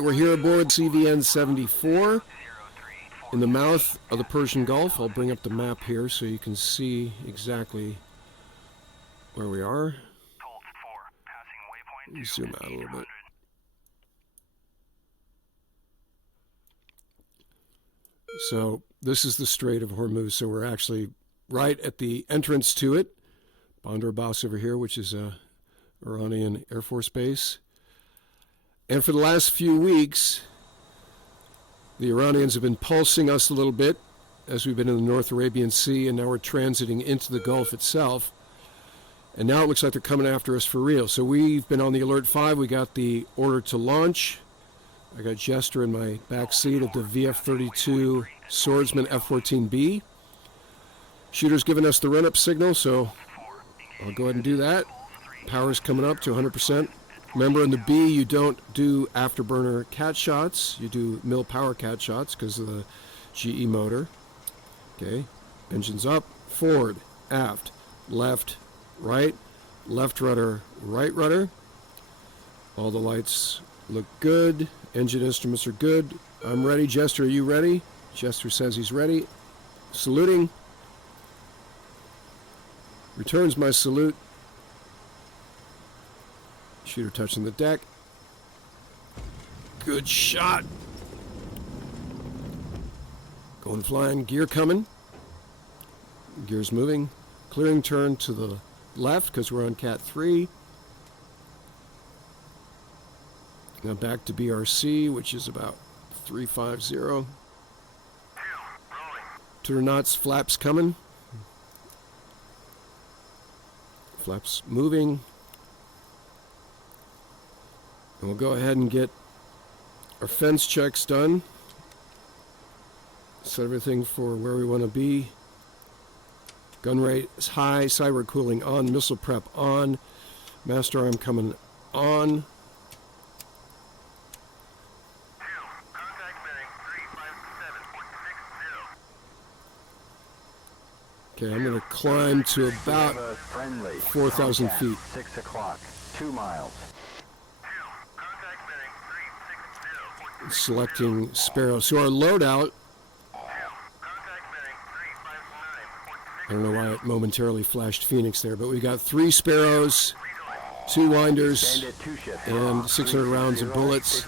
right, we're here aboard CVN-74 in the mouth of the Persian Gulf. I'll bring up the map here so you can see exactly where we are. Zoom out a little bit. So this is the Strait of Hormuz. So we're actually right at the entrance to it. Bandar Abbas over here, which is a Iranian Air Force base. And for the last few weeks, the Iranians have been pulsing us a little bit as we've been in the North Arabian Sea, and now we're transiting into the Gulf itself. And now it looks like they're coming after us for real. So we've been on the Alert 5. We got the order to launch. I got Jester in my back seat of the VF-32 Swordsman F-14B. Shooter's giving us the run-up signal, so I'll go ahead and do that. Power's coming up to 100%. Remember, in the B, you don't do afterburner cat shots. You do mill power cat shots because of the GE motor. Okay, engines up, forward, aft, left, right, left rudder, right rudder. All the lights look good. Engine instruments are good. I'm ready. Jester, are you ready? Jester says he's ready. Saluting. Returns my salute. Shooter touching the deck. Good shot. Going flying. Gear coming. Gear's moving. Clearing turn to the left because we're on Cat 3. Now back to BRC, which is about 350. 2 knots, flaps coming. Flaps moving. And we'll go ahead and get our fence checks done. Set everything for where we want to be. Gun rate is high, sideward cooling on, missile prep on, master arm coming on. Okay, I'm going to climb to about 4,000 feet. 6 o'clock, 2 miles. Selecting Sparrow. So our loadout, I don't know why it momentarily flashed Phoenix there, but we got 3 Sparrows, 2 winders, and 600 rounds of bullets.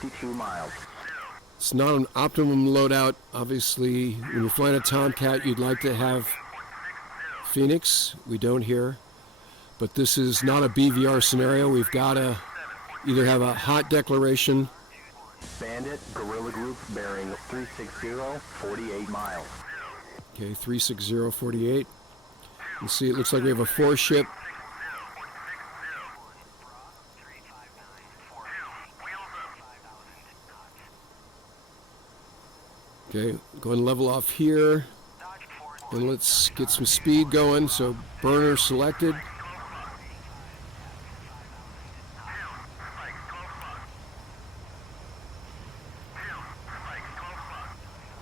It's not an optimum loadout. Obviously, when you're flying a Tomcat, you'd like to have Phoenix. We don't here. But this is not a BVR scenario. We've got to either have a hot declaration. Bandit guerrilla group bearing 360, 48 miles. Okay, 360, 48. You see, it looks like we have a 4-ship. Okay, go and level off here. And let's get some speed going. So burner selected.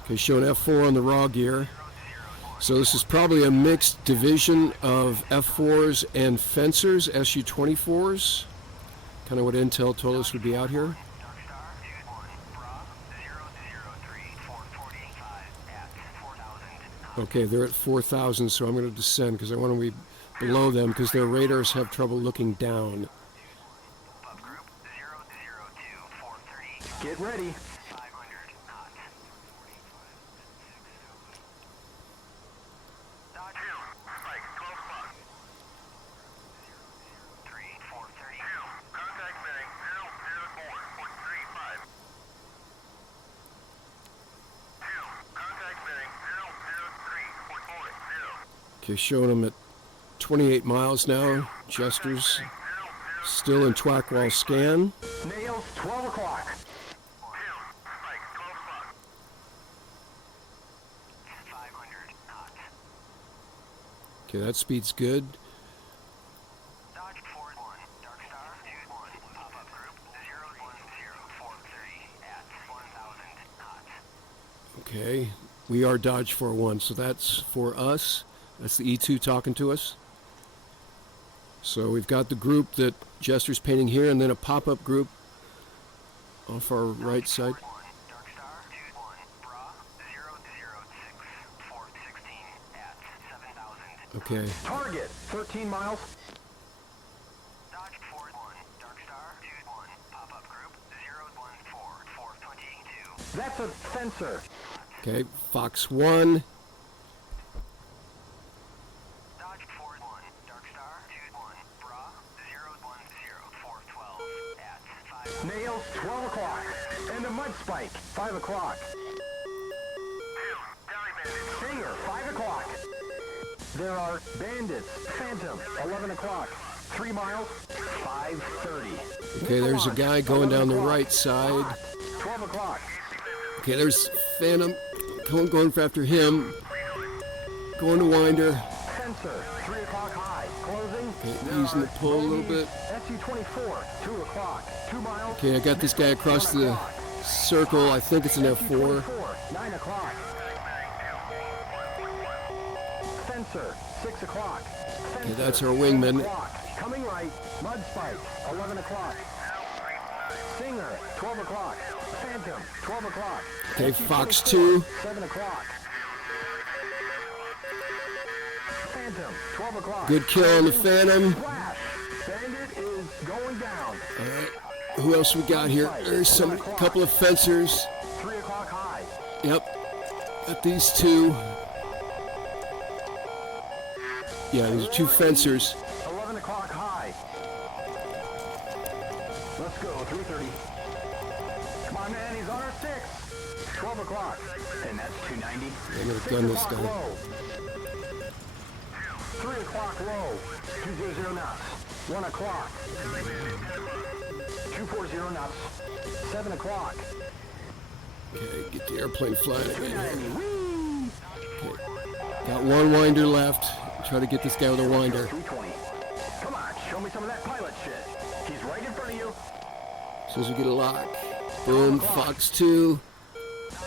Okay, showing F4 on the raw gear. So this is probably a mixed division of F4s and fencers, Su-24s. Kind of what Intel told us would be out here. Okay, they're at 4,000, so I'm going to descend because I want to be below them because their radars have trouble looking down. Get ready. Okay, showing them at 28 miles now. Jester's still in track wall scan. Nails, 12 o'clock. Okay, that speed's good. Okay, we are Dodge 41, so that's for us. That's the E2 talking to us. So we've got the group that Jester's painting here, and then a pop-up group off our right side. Okay. Target, 13 miles. That's a sensor. Okay, Fox 1. Nails, 12 o'clock. And a mud spike, 5 o'clock. Singer, 5 o'clock. There are bandits, Phantom, 11 o'clock. 3 miles, 5:30. Okay, there's a guy going down the right side. 12 o'clock. Okay, there's Phantom going after him. Going to Winder. Sensor, 3 o'clock high. Closing. Okay, easing the pull a little bit. SU-24, 2 o'clock. 2 miles. Okay, I got this guy across the circle. I think it's an F4. 9 o'clock. Sensor, 6 o'clock. Okay, that's our wingman. Coming right, mud spike, 11 o'clock. Singer, 12 o'clock. Phantom, 12 o'clock. Okay, Fox 2. 7 o'clock. Phantom, 12 o'clock. Good kill on the Phantom. Flash. Bandit is going down. All right, who else we got here? There's some couple of fencers. 3 o'clock high. Yep, got these two. Yeah, these are two fencers. 11 o'clock high. Let's go, 3:30. Come on, man, he's on our 6. 12 o'clock. And that's 290. I'm gonna gun this 6 o'clock guy. low. 3 o'clock low. 200 knots. 1 o'clock. 240 knots. 7 o'clock. Okay, get the airplane flying again. 290. Whee! Okay. Got one winder left. Try to get this guy with a winder. 320. Come on, show me some of that pilot shit. He's right in front of you. As soon as we get a lock. Boom, Fox 2.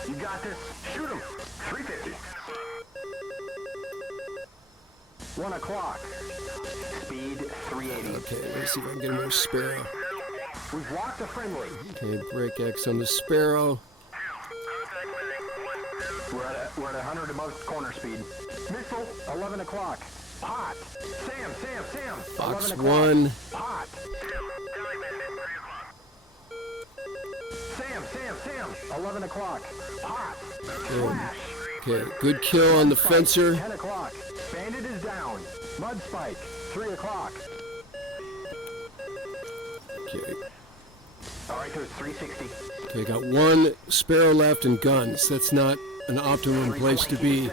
You got this. Shoot him. 350. 1 o'clock. Speed 380. Okay, let's see if I can get him with a Sparrow. We've locked a friendly. Okay, break X on the Sparrow. We're at 100 above corner speed. Missile, 11 o'clock. Hot. Sam. Fox 11 o'clock. 1. Hot. Sam. 11 o'clock. Hot. Boom. Flash. Okay, good kill on the fencer. 10 o'clock. Bandit is down. Mud spike. 3 o'clock. Okay, All right, there's 360. okay, got one Sparrow left and guns. That's not an optimum place to be.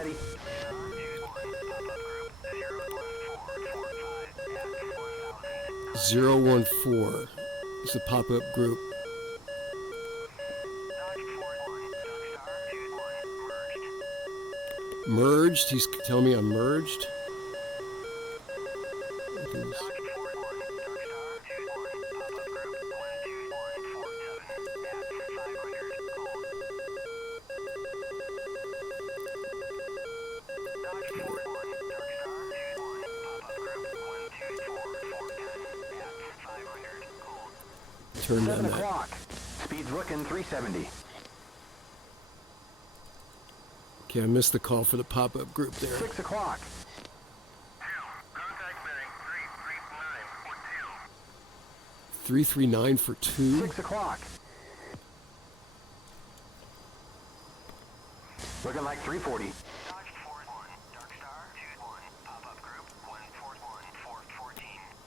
014 is the pop-up group. Merged? He's telling me I'm merged? Turn down 7 that. o'clock. Speed's looking 370. Okay, I missed the call for the pop-up group there. 6 o'clock. 339 for 2. 6 o'clock. Looking like 340.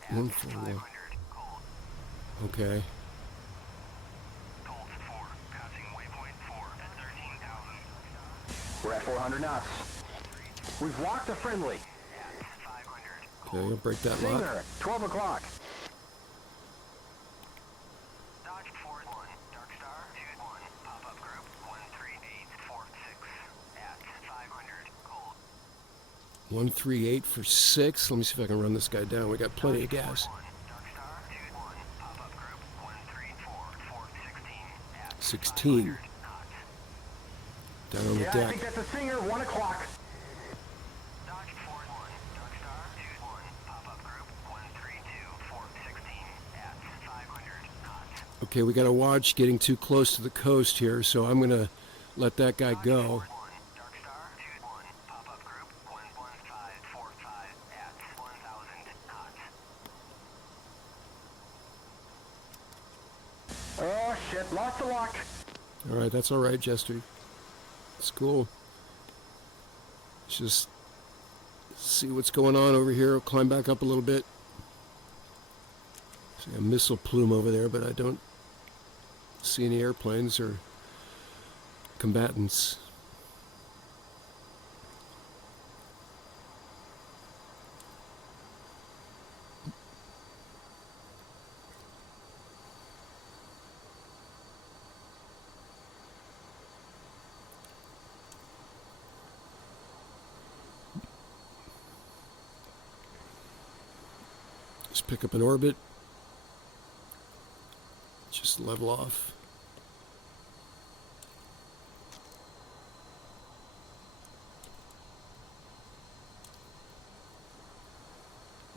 141. Okay. We're at 400 knots. We've locked a friendly. Okay, I'll break that lock. Singer, 12 o'clock. Dodge 41, Dark Star 21, pop-up group 13846 at 500, cold. 138 for 6. Let me see if I can run this guy down. We got plenty of gas. Dark Star 21, pop-up group 134 at 16. 500 knots. Down on the Yeah, I deck. think that's a Singer, 1 o'clock. Dodge 41, Dark Star 21, pop-up group 132 at 500 knots. Okay, we got a watch getting too close to the coast here, so I'm going to let that guy go. Dark Star 2-1, pop-up group 11545 at 1000 knots. Oh, shit. Lost the watch. All right, that's all right, Jester. It's cool. Let's just see what's going on over here. I'll climb back up a little bit. See a missile plume over there, but I don't see any airplanes or combatants. Just pick up an orbit. Just level off.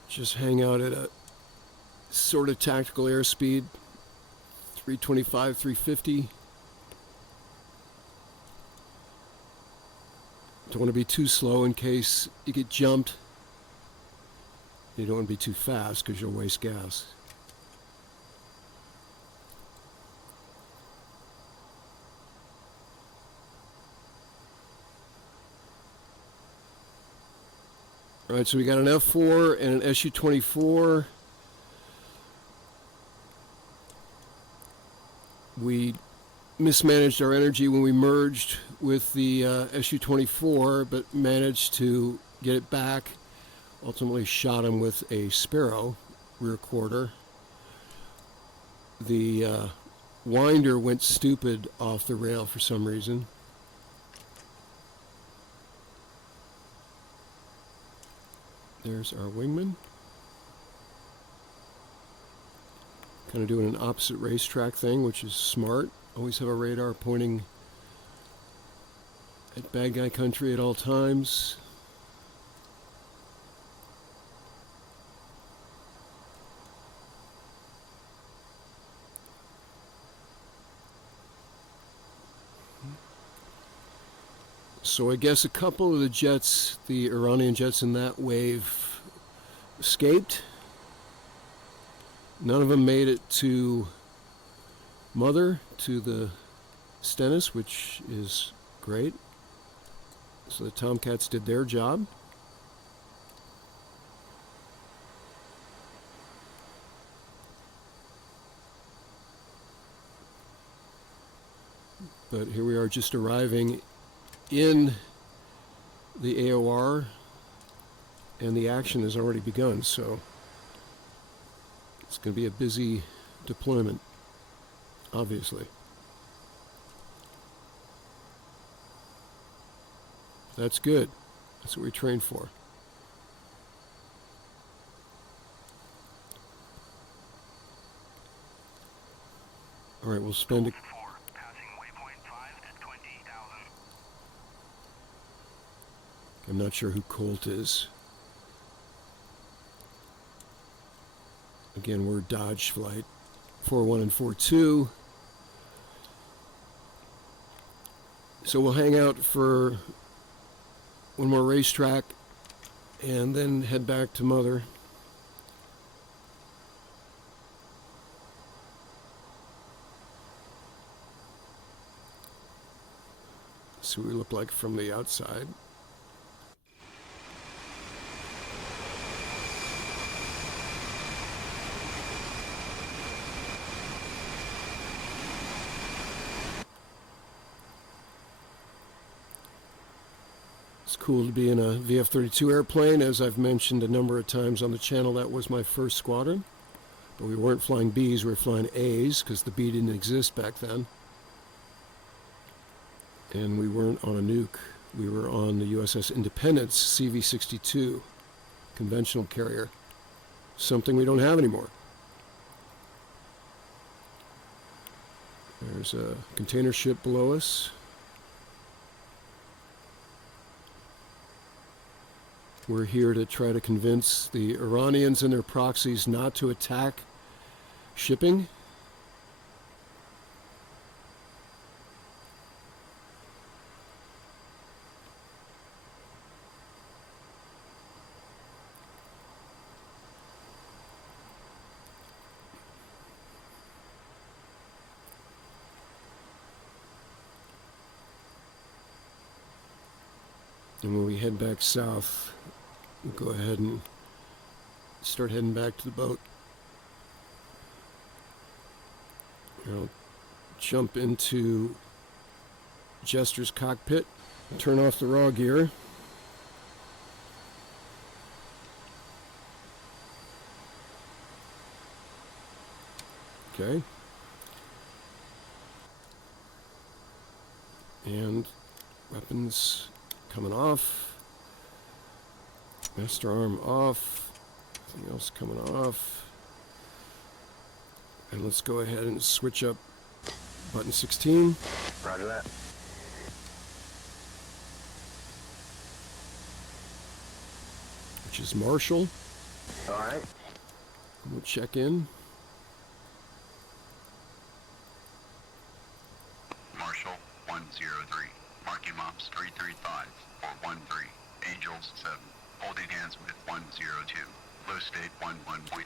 Just hang out at a sort of tactical airspeed, 325, 350. Don't want to be too slow in case you get jumped. You don't want to be too fast because you'll waste gas. All right, so we got an F-4 and an Su-24. We mismanaged our energy when we merged with the Su-24, but managed to get it back. Ultimately shot him with a Sparrow rear quarter. The winder went stupid off the rail for some reason. There's our wingman. Kind of doing an opposite racetrack thing, which is smart. Always have a radar pointing at bad guy country at all times. So I guess a couple of the jets, the Iranian jets in that wave, escaped. None of them made it to Mother, to the Stennis, which is great. So the Tomcats did their job. But here we are just arriving in the AOR, and the action has already begun, so it's going to be a busy deployment, obviously. That's good. That's what we trained for. All right, we'll spend a I'm not sure who Colt is. Again, we're Dodge flight 41 and 42. So we'll hang out for one more racetrack and then head back to Mother. See what we look like from the outside. It's cool to be in a VF-32 airplane. As I've mentioned a number of times on the channel, that was my first squadron. But we weren't flying Bs, we were flying As, because the B didn't exist back then. And we weren't on a nuke. We were on the USS Independence CV-62, conventional carrier. Something we don't have anymore. There's a container ship below us. We're here to try to convince the Iranians and their proxies not to attack shipping. And when we head back south, we'll go ahead and start heading back to the boat. I'll jump into Jester's cockpit, turn off the raw gear. Okay. And weapons coming off. Master arm off. Everything else coming off. And let's go ahead and switch up button 16. Roger that. Which is Marshall. All right. We'll check in. Marshall 103. Marking Mops 335 or 13. Angels 7. Holding hands with 102. Low state 11.0. 103.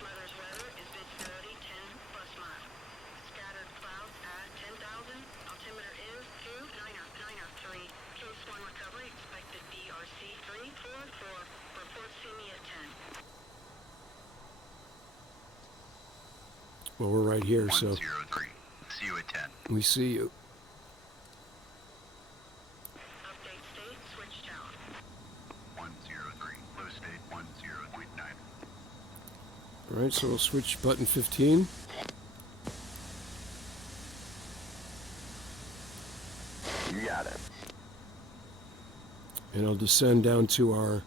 Weather's weather is visibility 10 plus miles. Scattered clouds at 10,000. Altimeter is 2903. Case 1 recovery expected BRC 344. Report see me at 10. Well, we're right here, so 103. See you at 10. we see you. Update state switched out. 103. Low state 10.9. All right, so we'll switch button 15. You got it. And I'll descend down to our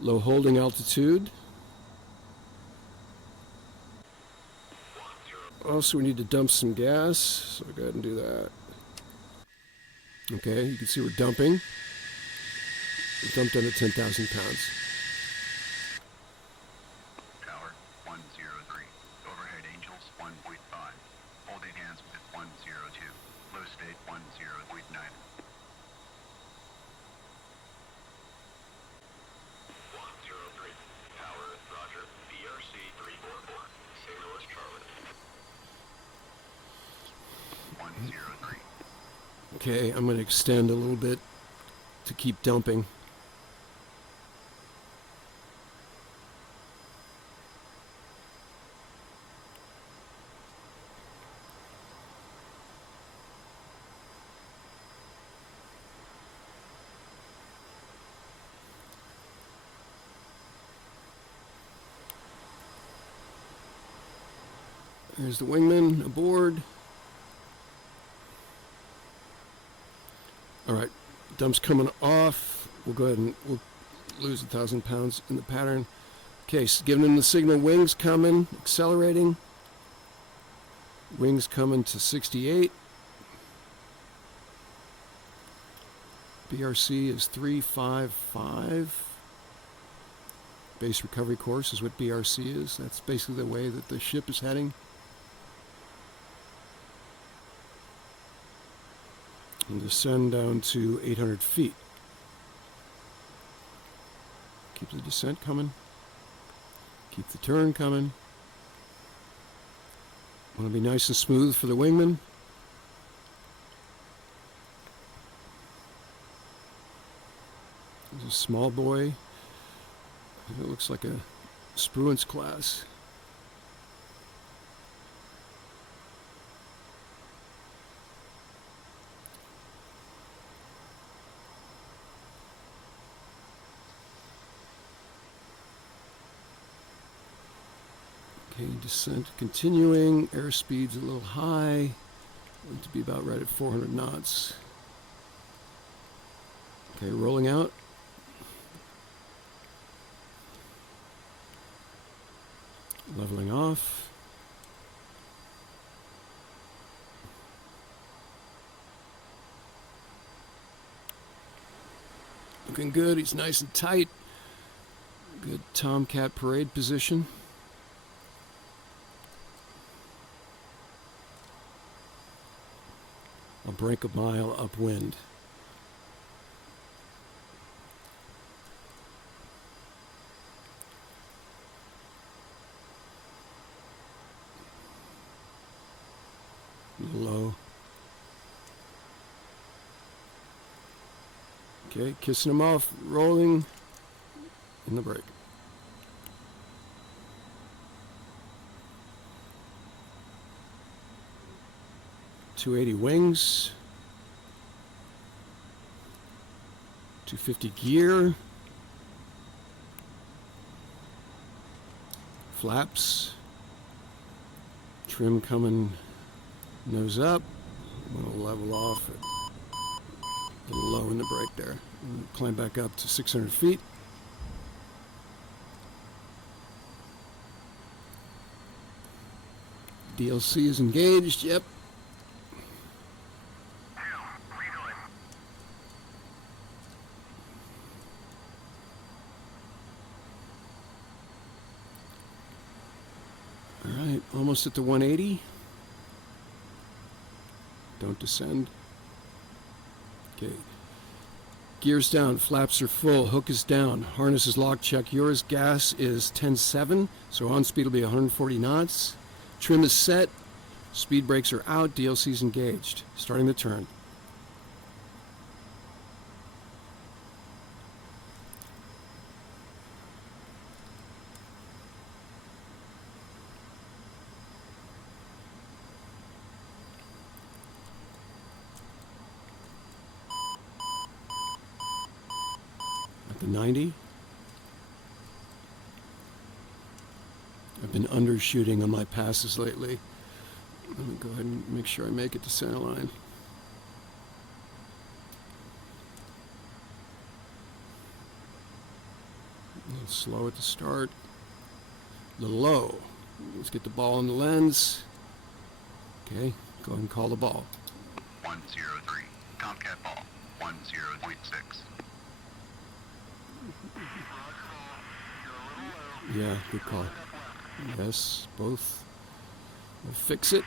low holding altitude. Also, we need to dump some gas, so I'll go ahead and do that. Okay, you can see we're dumping. We dumped under 10,000 pounds. Tower 103. Overhead Angels 1.5. Holding hands with 102. Low state 10.9. 103. Tower, roger. BRC 344. Signal is Charlie. 103. Okay, I'm going to extend a little bit to keep dumping. There's the wingman aboard. All right, dump's coming off. We'll go ahead and we'll lose 1,000 pounds in the pattern. Okay, so giving him the signal, wings coming, accelerating. Wings coming to 68. BRC is 355. Base recovery course is what BRC is. That's basically the way that the ship is heading. And descend down to 800 feet. Keep the descent coming. Keep the turn coming. Want to be nice and smooth for the wingman. There's a small boy. It looks like a Spruance class. Okay, descent continuing. Airspeed's a little high. Want to be about right at 400 knots. Okay, rolling out. Leveling off. Looking good. He's nice and tight. Good Tomcat parade position. I'll break a mile upwind. Low. Okay, kissing them off, rolling in the brake. .280 wings. 250 gear. Flaps. Trim coming nose up. I'm going to level off it. A little low in the brake there. Climb back up to 600 feet. DLC is engaged. Yep. All right, almost at the 180. Don't descend. Okay. Gears down, flaps are full, hook is down, harness is locked, check yours. Gas is 10.7, so on speed will be 140 knots. Trim is set, speed brakes are out, DLC is engaged. Starting the turn. The 90. I've been undershooting on my passes lately. Let me go ahead and make sure I make it to center line. A little slow at the start. A little low. Let's get the ball in the lens. Okay, go ahead and call the ball. 103. Tomcat ball. 10.6. Yeah, good call. Yes, both. We'll fix it.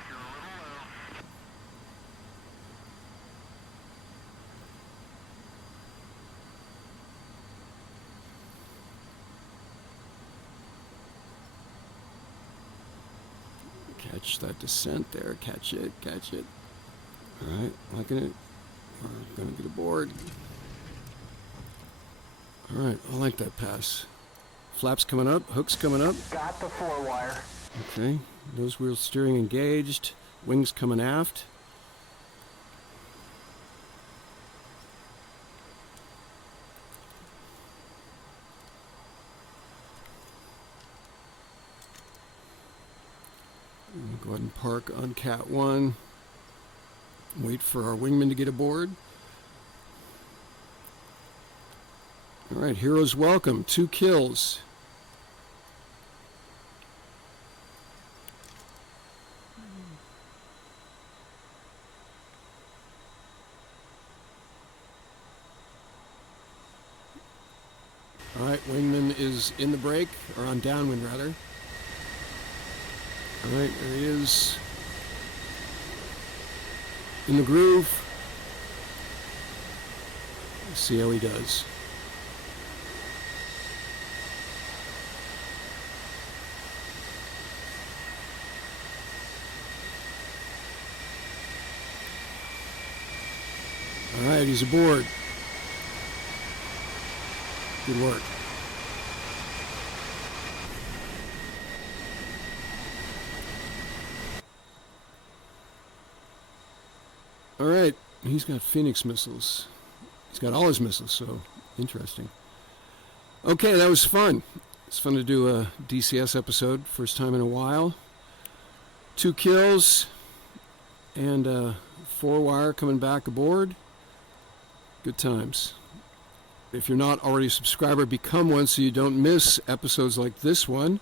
Catch that descent there. Catch it, catch it. All right, liking it. We're going to get aboard. All right, I like that pass. Flaps coming up, hooks coming up. Got the 4-wire. Okay, nose wheel steering engaged. Wings coming aft. Go ahead and park on Cat 1. Wait for our wingman to get aboard. All right, heroes welcome. 2 kills. All right, wingman is in the brake, or on downwind rather. All right, there he is. In the groove. Let's see how he does. All right, he's aboard. Good work. All right, he's got Phoenix missiles. He's got all his missiles, so interesting. Okay, that was fun. It's fun to do a DCS episode, first time in a while. 2 kills and a 4-wire coming back aboard. Good times. If you're not already a subscriber, become one so you don't miss episodes like this one.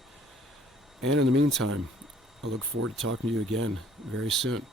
And in the meantime, I look forward to talking to you again very soon.